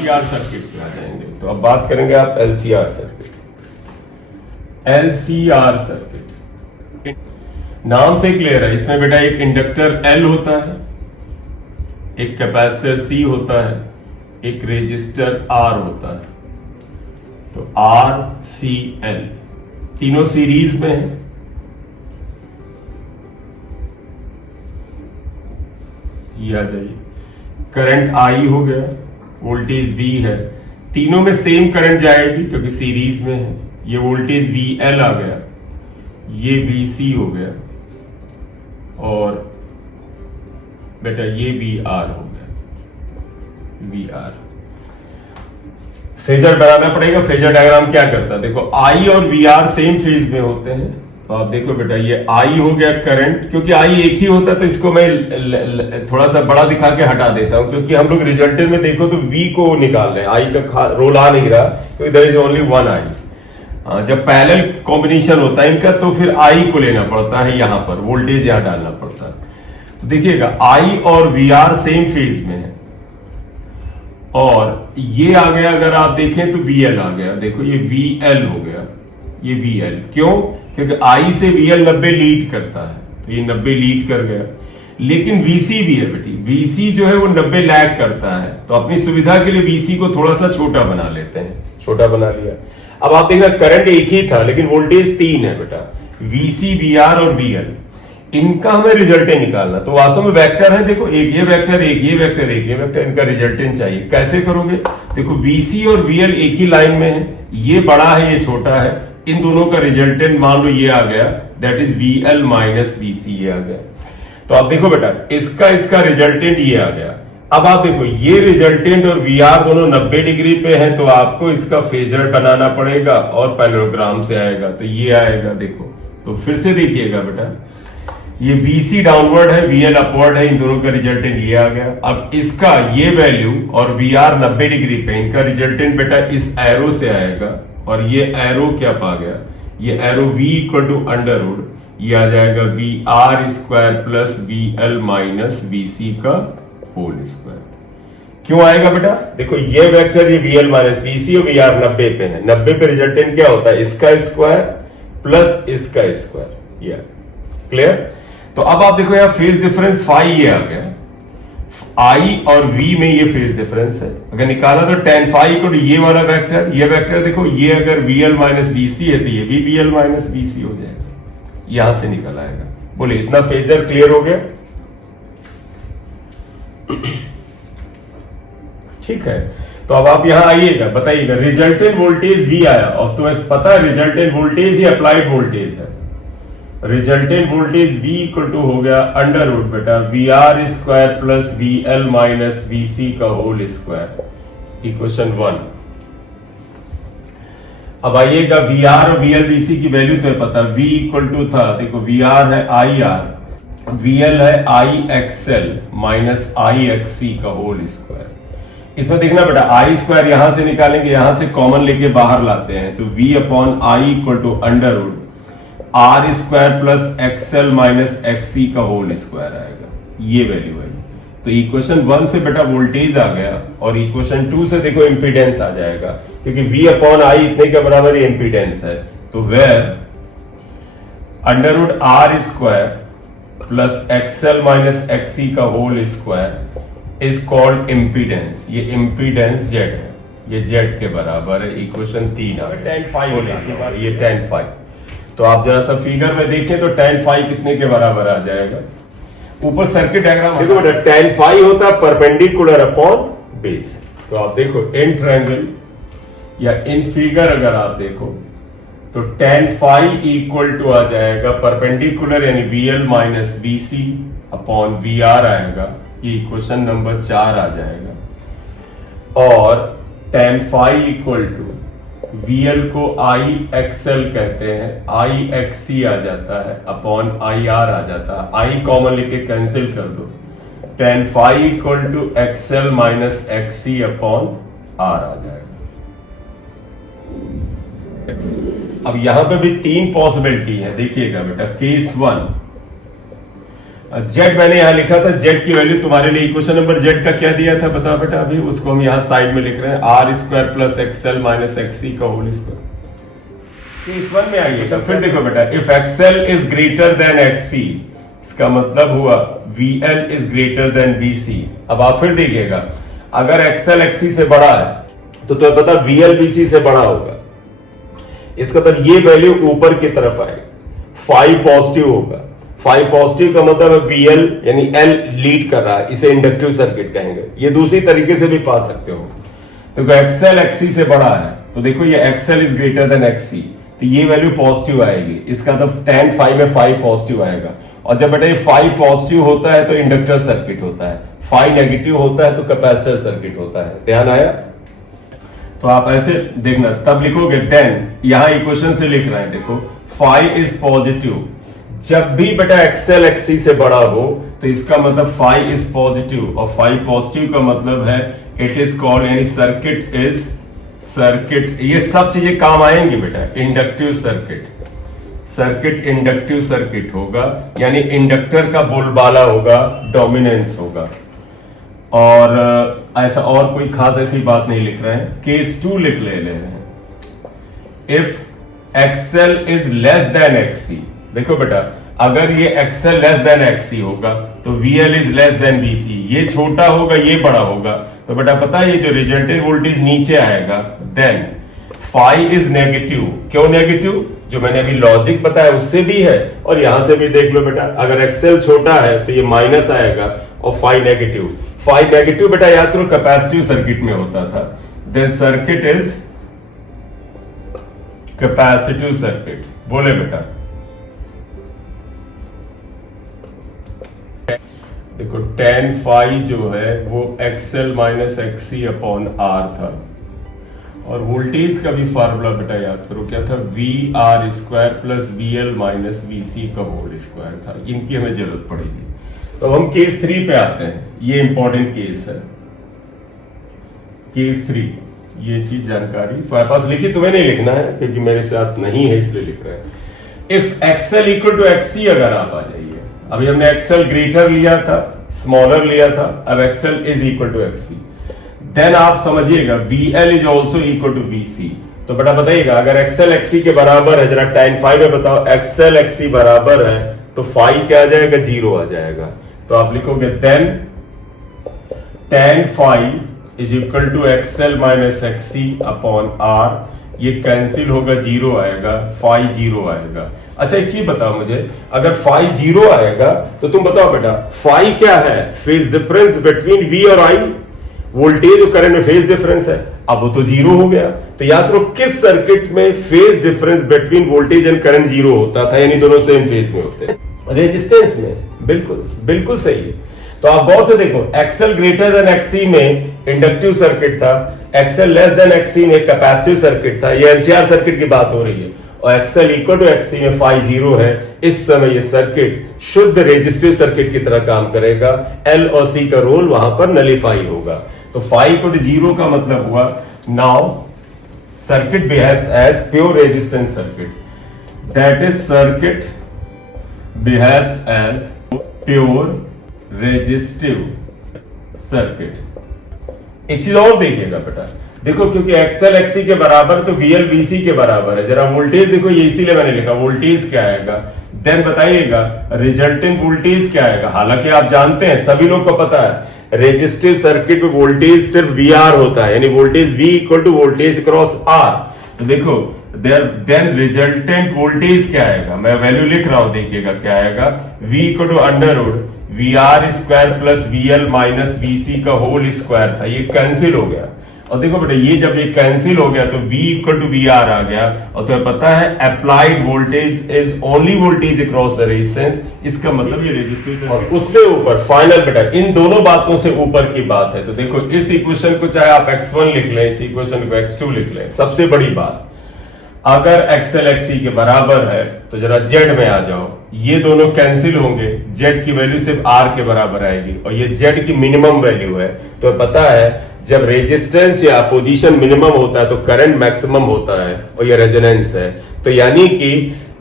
LCR circuit पे आ जाएंगे। तो अब बात करेंगे आप एलसीआर सर्किट। एलसीआर सर्किट नाम से क्लियर है, इसमें बेटा एक इंडक्टर एल होता है, एक कैपेसिटर सी होता है, एक रेजिस्टर आर होता है। तो आर सी एल तीनों सीरीज में है। ये आ जाइए, करंट आई हो गया, वोल्टेज वी है, तीनों में सेम करंट जाएगी क्योंकि सीरीज में है। ये वोल्टेज वी एल आ गया, ये वी सी हो गया, और बेटा ये वी आर हो गया, वी आर। फेजर बनाना पड़ेगा। फेजर डायग्राम क्या करता है, देखो आई और वी आर सेम फेज में होते हैं। तो आप देखो बेटा ये आई हो गया करंट, क्योंकि आई एक ही होता है तो इसको मैं थोड़ा सा बड़ा दिखा के हटा देता हूं, क्योंकि हम लोग रिजल्टेंट में देखो तो वी को निकाल रहे हैं, आई का रोल आ नहीं रहा क्योंकि देयर इज ओनली वन आई। जब पैरेलल कॉम्बिनेशन होता है इनका तो फिर आई को लेना पड़ता है, यहां पर वोल्टेज यहां डालना पड़ता है। तो देखिएगा आई और वी आर सेम फेज में है, और ये आ गया, अगर आप देखें तो वी एल आ गया। देखो ये वी एल हो गया, ये वी एल। क्यों? क्योंकि आई से वी एल 90 लीड करता है, तो ये 90 लीड कर गया। लेकिन वीसी भी है बेटी, वीसी जो है वो 90 लैग करता है, तो अपनी सुविधा के लिए वीसी को थोड़ा सा छोटा बना लेते हैं, छोटा बना लिया। अब आप देखना करंट एक ही था लेकिन वोल्टेज 3 है बेटा, वीसी वी आर और वी एल। इनका हमें रिजल्टेंट निकालना, तो वास्तव में वेक्टर है, देखो एक ये वेक्टर, एक ये वेक्टर, एक ये वेक्टर, इनका रिजल्टेंट चाहिए। कैसे करोगे? देखो वीसी और वीएल एक ही लाइन में है, ये बड़ा है ये छोटा है, इन दोनों का रिजल्टेंट मान लो ये आ गया, that is VL minus VC, ये आ गया। तो आप देखो बेटा इसका रिजल्टेंट ये आ गया। अब आप देखो ये रिजल्टेंट और वी आर दोनों 90 डिग्री पे हैं, तो आपको इसका फेजर बनाना पड़ेगा और पैरेललोग्राम से आएगा, तो ये आएगा। देखो तो फिर से देखिएगा बेटा, ये VC डाउनवर्ड है, VL अपवर्ड है, इन दोनों का रिजल्टेंट ये आ गया। अब इसका ये वैल्यू और VR 90 डिग्री पे, इनका रिजल्टेंट बेटा इस एरो से आएगा, और ये एरो क्या पा गया, ये arrow V equal to under root, ये आ जाएगा VR square plus VL minus VC का होल स्क्वायर। क्यों आएगा बेटा? देखो ये वेक्टर, ये VL माइनस VC और VR 90 पे है, 90 पे रिजल्टेंट क्या होता है, इसका स्क्वायर प्लस इसका स्क्वायर। ये क्लियर? तो अब आप देखो यहां फेज डिफरेंस फाई ये आ गया, आई और वी में ये फेज डिफरेंस है। अगर निकाला तो tan फाई इक्वल टू ये वाला वेक्टर, ये वेक्टर देखो, ये अगर VL माइनस VC है तो ये भी VL माइनस VC हो जाएगा, यहां से निकल आएगा। बोले इतना फेजर क्लियर हो गया? ठीक है, तो अब आप यहां आइएगा, बताइएगा रिजल्टेंट वोल्टेज V आया, और तुम्हें पता है रिजल्टेंट वोल्टेज ही अप्लाइड वोल्टेज है। Resultant voltage V equal to हो गया अंडर रूट बेटा VR square plus VL minus VC का होल स्क्वायर, इक्वेशन 1। अब आइएगा VR और VL VC की वैल्यू तुम्हें पता, V इक्वल टू था, देखो VR है IR, VL है IXL माइनस IXC का होल स्क्वायर। इसमें देखना बेटा I स्क्वायर यहां से निकालेंगे, यहां से कॉमन लेके बाहर लाते हैं, तो V upon I equal to under root R square plus XL minus XC का होल स्क्वायर आएगा, ये वैल्यू है। तो इक्वेशन 1 से बेटा वोल्टेज आ गया, और इक्वेशन 2 से देखो इंपीडेंस आ जाएगा, क्योंकि V अपॉन आई इतने के बराबर ही इंपीडेंस है। तो where under root R square plus XL minus XC का whole square is called impedance. ये इंपीडेंस जेड है, ये जेड के बराबर है। इक्वेशन 3 आ गया, tan फाई होगा, ये tan फाई। तो आप जरा सा फिगर में देखें तो tan फाई कितने के बराबर आ जाएगा? ऊपर सर्किट डायग्राम देखो बेटा, tan फाई होता है परपेंडिकुलर अपॉन बेस। तो आप देखो इन ट्रायंगल या इन फिगर अगर आप देखो तो tan फाई इक्वल टू आ जाएगा परपेंडिकुलर यानी VL minus VC upon VR आएगा, ये इक्वेशन नंबर 4 आ जाएगा। और tan phi equal to VL को IXL कहते हैं, IXC आ जाता है अपॉन IR आ जाता है, I कॉमन लेके कैंसिल कर दो, tan phi equal to XL minus XC upon R आ जाएगा। अब यहां पे भी 3 पॉसिबिलिटी है, देखिएगा बेटा। केस 1, जेड मैंने यहां लिखा था, जेड की वैल्यू तुम्हारे लिए इक्वेशन नंबर जेड का क्या दिया था बताओ बेटा, अभी उसको हम यहां साइड में लिख रहे हैं, R square plus XL minus XC का होल स्क्वायर। केस 1 में आइएगा, फिर देखो बेटा, if XL is greater than XC, इसका मतलब हुआ VL is greater than VC. अब आप फिर देखिएगा, अगर एक्सएल एक्ससी से बड़ा है तो तुम्हें पता वीएल बीसी से बड़ा होगा, इसका मतलब ये वैल्यू ऊपर की तरफ आएगी, 5 पॉजिटिव होगा। 5 पॉजिटिव का मतलब वीएल यानी एल लीड कर रहा है, इसे इंडक्टिव सर्किट कहेंगे। ये दूसरी तरीके से भी पा सकते हो, तो एक्सएल एक्ससी से बड़ा है तो देखो ये एक्सएल इज ग्रेटर देन एक्ससी, तो ये वैल्यू पॉजिटिव आएगी, इसका मतलब tan 5 में 5 पॉजिटिव आएगा। और जब बेटा ये 5 पॉजिटिव होता है तो इंडक्टर सर्किट होता है, 5 नेगेटिव होता है तो कैपेसिटर सर्किट होता है। ध्यान आया? तो आप ऐसे देखना, तब लिखोगे देन, यहां इक्वेशन से लिख रहे हैं, देखो 5 इज पॉजिटिव। जब भी बेटा एक्सएल एक्ससी से बड़ा हो तो इसका मतलब 5 इज पॉजिटिव, और 5 पॉजिटिव का मतलब है इट इज कॉल्ड, यानी सर्किट इज सर्किट। ये सब चीजें काम आएंगी बेटा, inductive circuit, circuit inductive circuit होगा, यानी इंडक्टर का बोलबाला होगा, डोमिनेंस होगा। और ऐसा और कोई खास ऐसी बात नहीं लिख रहे हैं। केस 2 लिख ले रहे हैं, if XL is less then एक्ससी। देखो बेटा, अगर ये एक्सएल लेस देन एक्ससी होगा तो VL is less than VC, ये छोटा होगा ये बड़ा होगा, तो बेटा पता है ये जो रिजल्टेंट वोल्टेज नीचे आएगा, देन फाई इज नेगेटिव। क्यों नेगेटिव? जो मैंने अभी लॉजिक बताया उससे भी है, और यहां से भी देख लो बेटा, अगर एक्सएल छोटा है तो ये माइनस आएगा और फाई नेगेटिव। फाई नेगेटिव बेटा याद करो कैपेसिटिव सर्किट में होता था, then circuit is capacitive circuit. बोले बेटा, देखो tan फाई जो है वो XL minus XC upon R था, और वोल्टेज का भी फार्मूला बेटा याद करो क्या था, V R square plus V L minus V C का होल स्क्वायर था। इनकी हमें जरूरत पड़ेगी। तो हम केस 3 पे आते हैं, ये इंपॉर्टेंट केस है, केस 3। ये चीज जानकारी तुम्हारे पास लिखी, तुम्हें नहीं लिखना है क्योंकि मेरे साथ नहीं है इसलिए लिख रहे हैं। If XL equal to XC, अगर आप आ जाइए, अभी हमने एक्सएल ग्रेटर लिया था, स्मॉलर लिया था, अब XL is equal to XC, then आप समझिएगा VL is also equal to VC. तो बेटा बताइएगा, अगर एक्सएल एक्ससी के बराबर है, जरा tan 5 में बताओ, एक्सएल एक्ससी बराबर है तो फाई क्या आ जाएगा, 0 आ जाएगा। तो आप लिखोगे then tan 5 is equal to XL minus XC upon R, ये कैंसिल होगा, 0 आएगा, फाई 0 आएगा। अच्छा एक चीज बताओ मुझे, अगर फाई 0 आएगा तो तुम बताओ बेटा फाई क्या है, फेज डिफरेंस बिटवीन वी और आई, वोल्टेज और करंट में फेज डिफरेंस है। अब वो तो 0 हो गया, तो याद करो किस सर्किट में phase difference between voltage and current 0 होता था, यानी दोनों सेम फेज में होते हैं, रेजिस्टेंस में। बिल्कुल बिल्कुल सही है। तो आप गौर से देखो, एक्सएल ग्रेटर देन एक्ससी में इंडक्टिव सर्किट था, एक्सएल लेस देन एक्ससी में कैपेसिटिव सर्किट था, ये एलसीआर सर्किट की बात हो रही है, और एक्सएल इक्वल टू एक्ससी में फाई 0 है। इस समय ये सर्किट शुद्ध रेजिस्टिव सर्किट की तरह काम करेगा, एल और सी का रोल वहां पर नलीफाई होगा। तो फाई इक्वल टू 0 का मतलब हुआ now circuit behaves as pure resistance circuit, that is circuit behaves as pure resistive circuit. एक चीज और देखिएगा बेटा, देखो क्योंकि एक्सएल एक्ससी के बराबर तो वीएल बीसी के बराबर है, जरा वोल्टेज देखो, ये इसीलिए मैंने लिखा वोल्टेज क्या आएगा, देन बताइएगा रिजल्टेंट वोल्टेज क्या आएगा। हालांकि आप जानते हैं, सभी लोग को पता है, रेजिस्टिव सर्किट में वोल्टेज सिर्फ वीआर होता है, यानी voltage V equal to voltage cross R. तो देखो देन रिजल्टेंट वोल्टेज क्या आएगा, मैं वैल्यू लिख रहा हूं, देखिएगा क्या आएगा, V equal to under root V R square plus V L minus V C का होल स्क्वायर था, ये कैंसिल हो गया। और देखो बेटा, ये जब ये कैंसिल हो गया तो V equal to V R आ गया, और तुम्हें पता है applied voltage is only voltage across the resistance, इसका मतलब ये रेजिस्टिव। और उससे ऊपर फाइनल बेटा, इन दोनों बातों से ऊपर की बात है। तो देखो इस इक्वेशन को चाहे आप x1 लिख लें, इस इक्वेशन को x2 लिख लें, सबसे बड़ी बात, अगर एक्सएल एक्ससी के बराबर है तो जरा जेड में आ जाओ, ये दोनों कैंसिल होंगे, जेड की वैल्यू सिर्फ आर के बराबर आएगी, और ये जेड की मिनिमम वैल्यू है। तो पता है जब रेजिस्टेंस या पोजीशन मिनिमम होता है तो करंट मैक्सिमम होता है, और ये रेजोनेंस है। तो यानी कि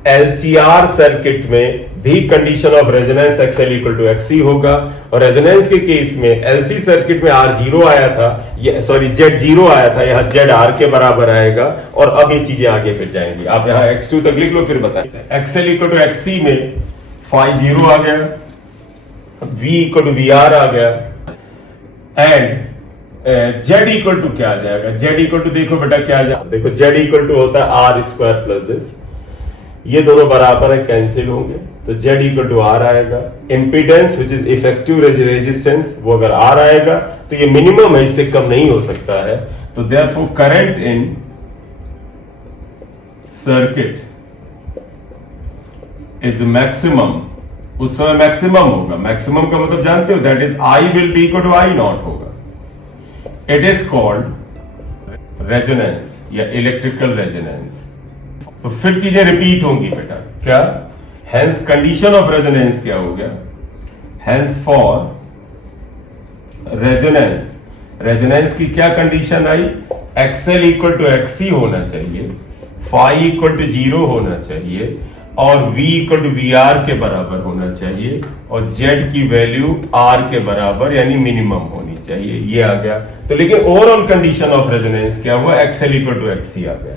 एलसीआर सर्किट में भी condition of resonance XL equal to XC होगा। और रेजोनेंस के केस में LC सर्किट में R0 आया था, Z0 आया था, यहाँ ZR के बराबर आएगा। और अब ये चीजें आगे फिर जाएंगी, आप यहाँ X2 तक लिख लो फिर बताएं। XL इक्वल टू XC में फाई 0 आ गया, V इक्वल टू VR आ गया, एंड Z इक्वल टू क्या आ जाएगा? Z इक्वल टू देखो बेटा क्या आ जाएगा, देखो Z इक्वल टू होता है R स्क्वायर प्लस दिस, ये दोनों बराबर है, कैंसिल होंगे, तो Z इक्वल टू R आएगा। Impedance which is effective resistance, वो अगर R आएगा तो ये मिनिमम है, इससे कम नहीं हो सकता है। तो therefore current in circuit is maximum, उस समय मैक्सिमम होगा। मैक्सिमम का मतलब जानते हो, that is I will be equal to I not होगा। इट इज कॉल्ड रेजोनेंस या इलेक्ट्रिकल रेजोनेंस। तो फिर चीजें रिपीट होंगी बेटा, क्या? हेंस कंडीशन ऑफ रेजोनेंस क्या हो गया? हेंस फॉर रेजोनेंस, रेजोनेंस की क्या कंडीशन आई? XL इक्वल टू XC होना चाहिए, फाई इक्वल टू 0 होना चाहिए, और V इक्वल टू VR के बराबर होना चाहिए, और Z की वैल्यू R के बराबर यानी मिनिमम होनी चाहिए। ये आ गया। तो लेकिन ओवरऑल कंडीशन ऑफ रेजोनेंस क्या हुआ? XL इक्वल टू XC आ गया।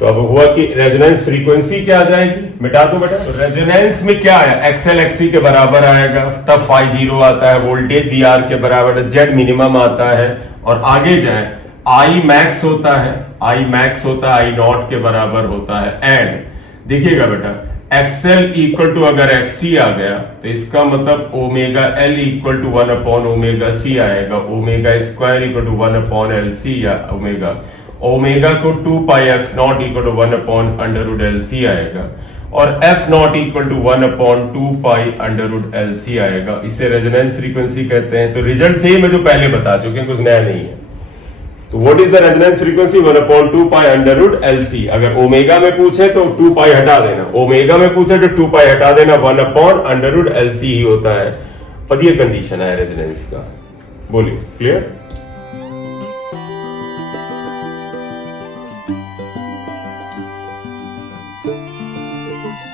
तो अब हुआ कि रेजोनेंस फ्रीक्वेंसी क्या आ जाएगी? मिटा दो बेटा। तो रेजोनेंस में क्या आया? XL XC के बराबर आएगा, तब फाई 0 आता है, वोल्टेज VR के बराबर है, Z मिनिमम आता है, और आगे जाए I मैक्स होता है, I मैक्स होता है I नॉट के बराबर होता है। एंड देखिएगा बेटा, XL इक्वल टू अगर XC आ गया तो इसका मतलब omega L equal to 1 upon omega C आएगा, omega square equal to 1 upon LC या ओमेगा को 2 pi F not equal to 1 upon under root LC आएगा, और F not equal to 1 upon 2 pi under root LC आएगा। इसे resonance frequency कहते हैं। तो रिजल्ट सेम है जो पहले बता चुके हैं, कुछ नया नहीं है। तो what is the resonance frequency? 1 upon 2 pi under root LC। अगर ओमेगा में पूछे तो 2 पाई हटा देना, ओमेगा में पूछे तो 2 पाई हटा देना, 1 अपॉन अंडर रूट LC ही होता है। और ये कंडीशन है रेजोनेंस का। बोलिए, क्लियर?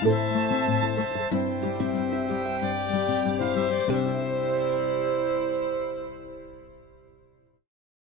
you